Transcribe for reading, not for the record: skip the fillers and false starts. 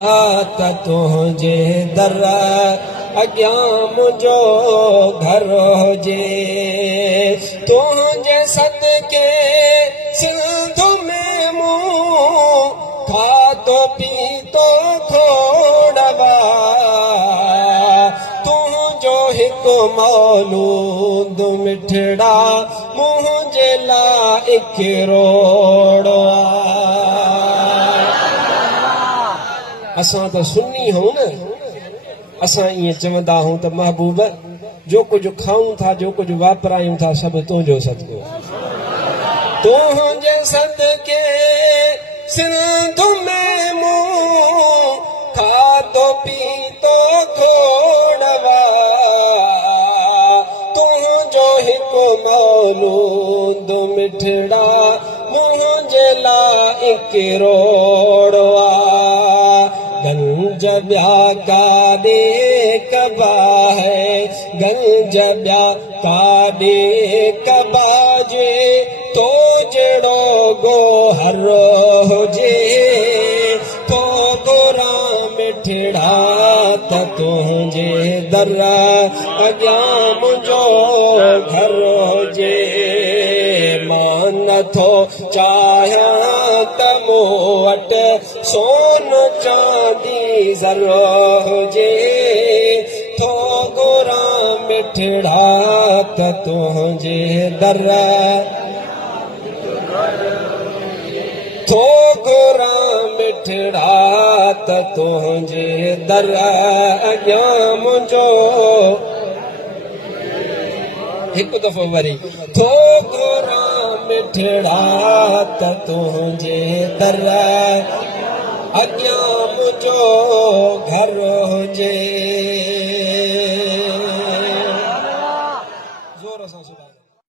त तुझे दर अॻियां मुंहिंजो घर हुजे। तुझे सदके सिंध में मूं खाधो पीतो थोड़वा। तुझो हिकु मौलूद मिठड़ा मुंहिंजे लाइ इकरोड़ो असां तो सुन्नी हूं न। असां इएं चवंदा हूं त महबूब जो कुछ खाऊं था जो कुछ वापरायूं था सब तुझो सदको। तुझे सदके सिंध में मूं खाधो पीतो थोड़वा। तुझो हिकु मौलूद मिठड़ा मुंहिंजे लाइ इकरोड़ो गंज ब्या कादे कबा है। गंज ब्या कादे कबा जे तो जड़ो गोहर हुजे। तो गोरा मिठड़ा त तुझे दर अॻियां मुंहिंजो घर हुजे। मां नथो चाहियां त मूं वटि सोन चांदी ज़र हुजे। थो गोरा मिठड़ा त तुझे दर थो गोरा मिठड़ा त तुझे दर अॻियां मुंहिंजो हिकु दफ़ो वरी थो गोरा मिठड़ा त तुझे दर अॻियां मुंहिंजो घर हुजे। ज़ोर सां